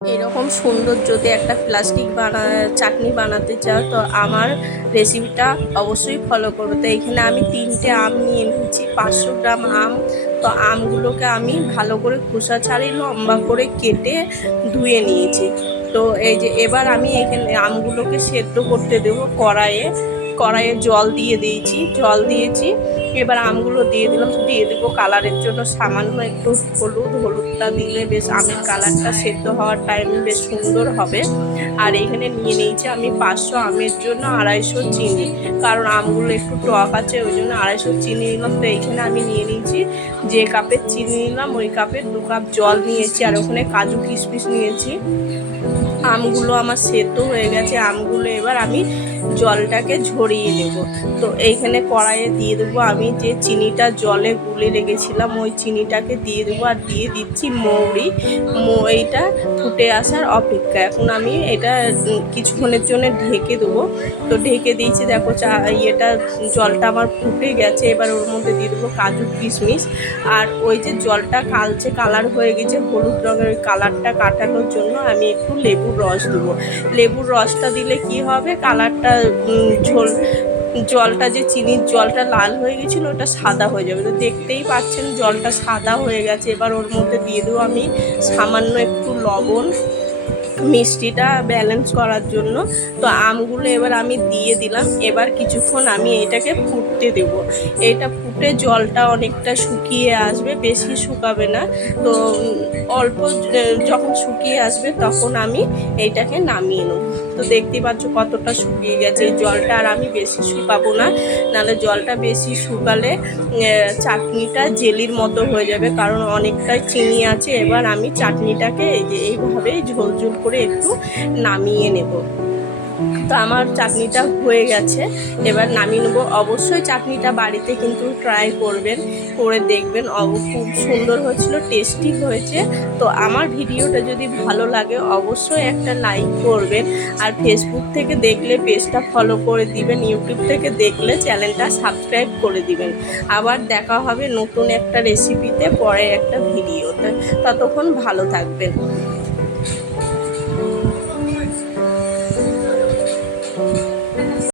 এরকম সুন্দর যদি একটা প্লাস্টিক চাটনি বানাতে চাও তো আমার রেসিপিটা অবশ্যই ফলো করবে। তো এইখানে আমি 3টে আম নিয়ে নিয়েছি, 500 গ্রাম আম। তো আমগুলোকে আমি ভালো করে খোসা ছাড়িয়ে লম্বা করে কেটে ধুয়ে নিয়েছি। তো এই যে এবার আমি এখানে আমগুলোকে সেদ্ধ করতে দেবো কড়াইয়ে জল দিয়েছি। এবার আমগুলো দিয়ে দিলাম, দিয়ে দেবো কালারের জন্য সামান্য একটু হলুদটা দিলে বেশ আমের কালারটা সেদ্ধ হওয়ার টাইমে বেশ সুন্দর হবে। আর এখানে নিয়ে নিয়েছি আমি 500 আমের জন্য 250 চিনি, কারণ আমগুলো একটু টক আছে ওই জন্য 250 চিনি নিলাম। তো এইখানে আমি নিয়ে নিয়েছি, যে কাপের চিনি নিলাম ওই কাপের 2 কাপ জল নিয়েছি, আর ওখানে কাজু কিশমিশ নিয়েছি। আমগুলো আমার সেদ্ধ হয়ে গেছে, আমগুলো এবার আমি জলটাকে ঝরিয়ে নেব। তো এইখানে কড়াইয়ে দিয়ে দেবো আমি যে চিনিটা জলে গুলে রেখেছিলাম, ওই চিনিটাকে দিয়ে দেবো, আর দিয়ে দিচ্ছি এইটা ফুটে আসার অপেক্ষা। এখন আমি এটা কিছুক্ষণের জন্য ঢেকে দেবো। তো ঢেকে দিয়েছি, দেখো জলটা আমার ফুটে গেছে। এবার ওর মধ্যে দিয়ে দেবো কাজু কিশমিশ, আর ওই যে জলটা কালচে কালার হয়ে গেছে হলুদ রঙের, ওই কালারটা কাটানোর জন্য আমি একটু লেবুর রস দেবো। লেবুর রসটা দিলে কি হবে, কালারটা জলটা যে চিনির জলটা লাল হয়ে গেছিলো ওটা সাদা হয়ে যাবে। তো দেখতেই পাচ্ছেন জলটা সাদা হয়ে গেছে। এবার ওর মধ্যে দিয়ে দেবো আমি সামান্য একটু লবণ, মিষ্টিটা ব্যালেন্স করার জন্য। তো আমগুলো এবার আমি দিয়ে দিলাম। এবার কিছুক্ষণ আমি এটাকে ফুটতে দেব। এটা ফুটে জলটা অনেকটা শুকিয়ে আসবে, বেশি শুকাবে না। তো অল্প যখন শুকিয়ে আসবে তখন আমি এইটাকে নামিয়ে নেব। তো দেখতে পাচ্ছ কতটা শুকিয়ে গেছে। এই জলটা আর আমি বেশি শুকাবো না, নাহলে জলটা বেশি শুকালে চাটনিটা জেলির মতো হয়ে যাবে, কারণ অনেকটাই চিনি আছে। এবার আমি চাটনিটাকে এইভাবেই ঝোল ঝোল করে একটু নামিয়ে নেব। তো আমার চাটনিটা হয়ে গেছে, এবার নামিয়ে নেবো। অবশ্যই চাটনিটা বাড়িতে কিন্তু ট্রাই করবেন, করে দেখবেন, খুব সুন্দর হয়েছিল, টেস্টি হয়েছে। তো আমার ভিডিওটা যদি ভালো লাগে অবশ্যই একটা লাইক করবেন, আর ফেসবুক থেকে দেখলে পেজটা ফলো করে দিবেন, ইউটিউব থেকে দেখলে চ্যানেলটা সাবস্ক্রাইব করে দিবেন। আবার দেখা হবে নতুন একটা রেসিপিতে, পরে একটা ভিডিওতে। ততক্ষণ ভালো থাকবেন।